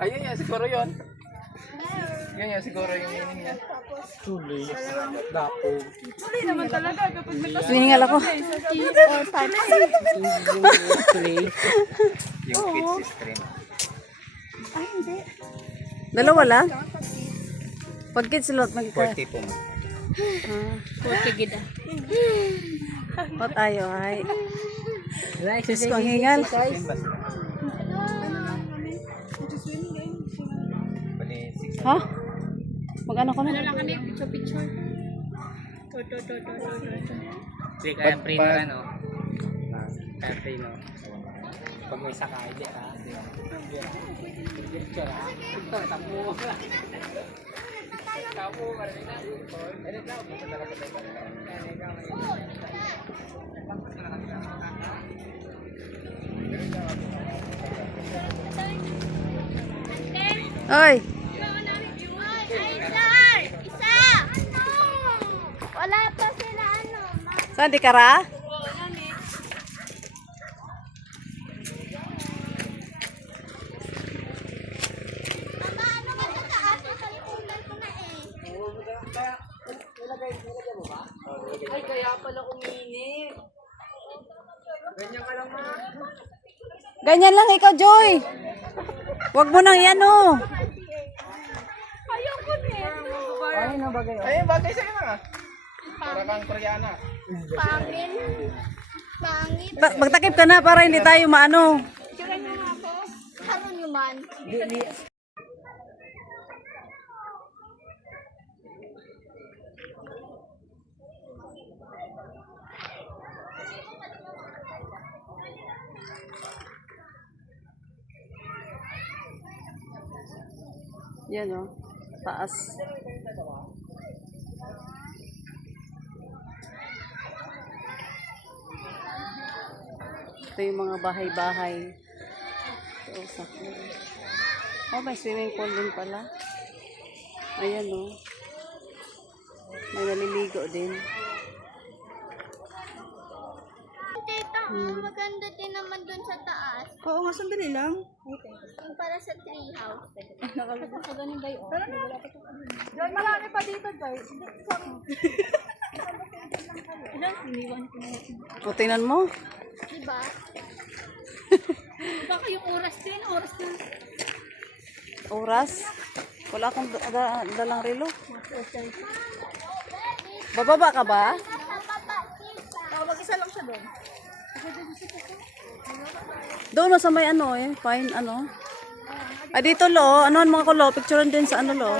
Ayun yan, siguro yun. Yun yan, siguro yung meaning niya. Chuli. Dapo. Chuli naman talaga kapag Hiningal ako. Yung kids stream. Ay, hindi. Dalawa lang? Pag kids lot, 40 po. 40 gida. O tayo ay. Sis ko ang hingal. Ha? Mag-ano ko na? Ano lang kami, picture. Hindi kaya print ano. Kaya print no. Pag may sakay, di ka. Picture ha. Ito, tapo. Tapo, marina. Edit lang. Punta na lang tayo. Oy! Wala pa sila ano. Saan di kara? Mama, ano ka sa taas? Nakalimutan ko na eh. Ay, kaya pala uminit. Ganyan ka lang ma. Ganyan lang ikaw, Joy. Wag mo nang yan, oh. Ayoko nito. Ay, no, bagay. Ayun, bagay sa'yo na. Para kang Koreana. Pangin. Pangit. Magtakip ka na para hindi tayo maano. Tira niyo nga ako. Haron yung man. Yan, oh. Taas. Ito yung mga bahay-bahay. Ito, sakto. Oh, may swimming pool din pala. Ayan, oh. May naliligo din. Tita, maganda din naman dun sa taas. Oo nga, sandali lang. Yung para sa tree house. Nakaganin ba yun? Joy, marami pa dito, Joy. O, tingnan mo. Diba? Baka yung oras din, oras na. Oras. Wala akong dalang relo. Bababa ka ba? Mag-isa lang siya doon. Doon sa may ano eh, fine ano. Ah, dito lo, ano mga kulo, picturean din sa ano lo.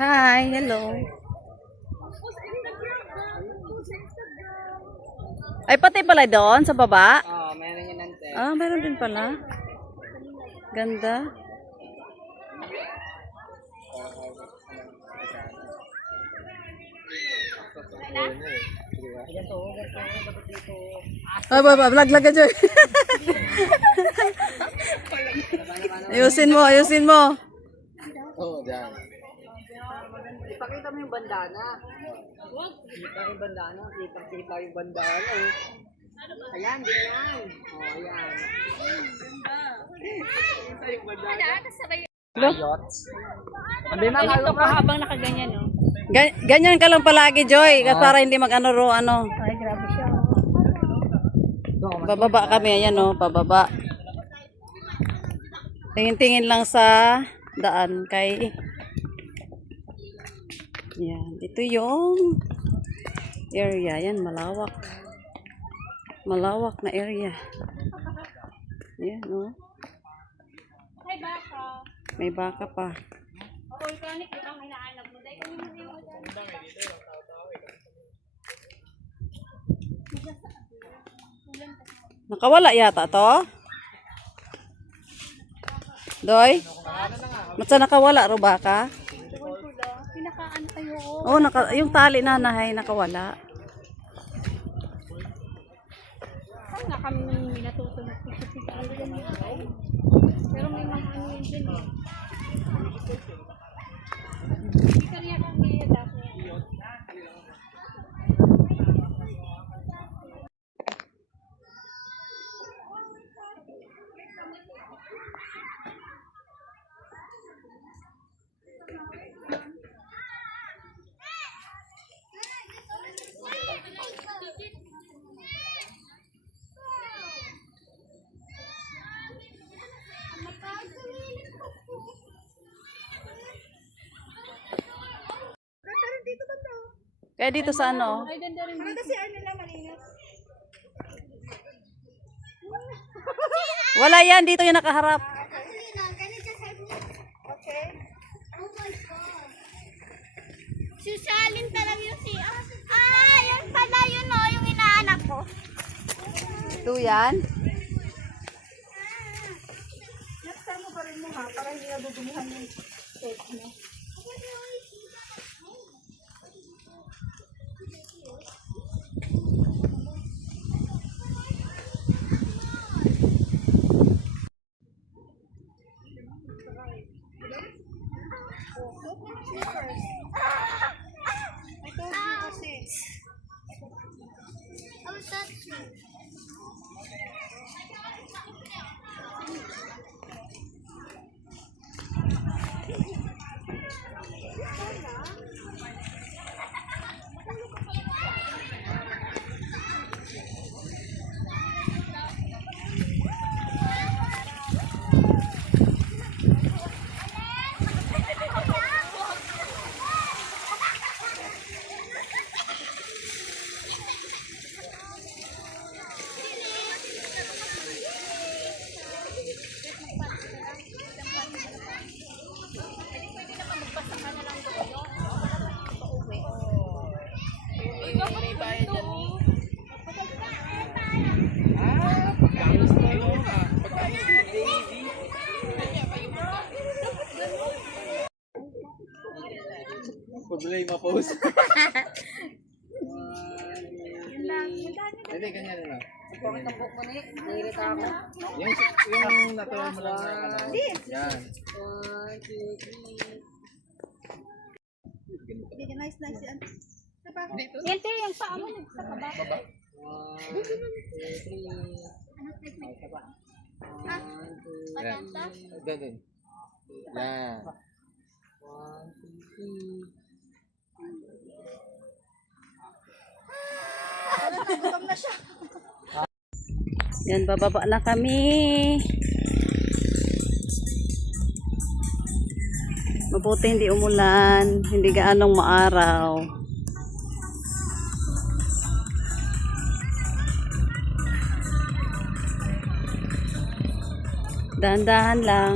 Hi, hello. Ay, pati pala doon sa baba? Oo, meron yun nante. Ah, meron din pala. Ganda. Ah, vlog ka dyan. Ayusin mo, ayusin mo. Oo, dyan. Ipakita mo yung bandana. Kita yung bandana, kita yung bandana. Ayan, ganyan. Oh, ayan. Yachts. Hindi na Ito ka habang nakaganyan, no? Ganyan ka lang palagi, Joy, para hindi mag-ano ro, ano. Ay, grabe siya. Bababa kami, ayan o, pababa. Tingin-tingin lang sa daan kay... Yan, ito yung area, yan, malawak. Malawak na area. Yan o. Ay, baka. May baka pa. Organic, ito ang hinahanap mo. Dahil kung hindi mo dyan. Nakawala yata to? Doy? Matsa nakawala ro baka? Oh, yung tali na nahay nakawala. Saan nga kami natuto magpipipigil yan yun? Pero may mga ano yun din eh. Hindi ka rin akong niyadap niya. Kaya dito sa ano? Ay, ganda rin. Maganda si Arnel na malinis. Wala yan, dito yung nakaharap. Okay. Oh my God. Susalin talaga yung si... yun pala yun o, yung inaanak ko. Ito yan. Nakasar mo pa rin mo ha, para hindi nadudumihan yung cake mo. Problema pose. Hindi, ganyan na lang. Bakit ang buhok mo ni? Nahirita ako. Yung natural mo lang na ano. Yan. 1, 2, 3. Nice yan. Yan tayo, yung paa mo nagsaka ba? 1, 2, 3. Yan. Doon. Yan. 1, 2, 3. Yan, bababa na kami. Mabuti hindi umulan, hindi gaanong maaraw. Dahan-dahan lang.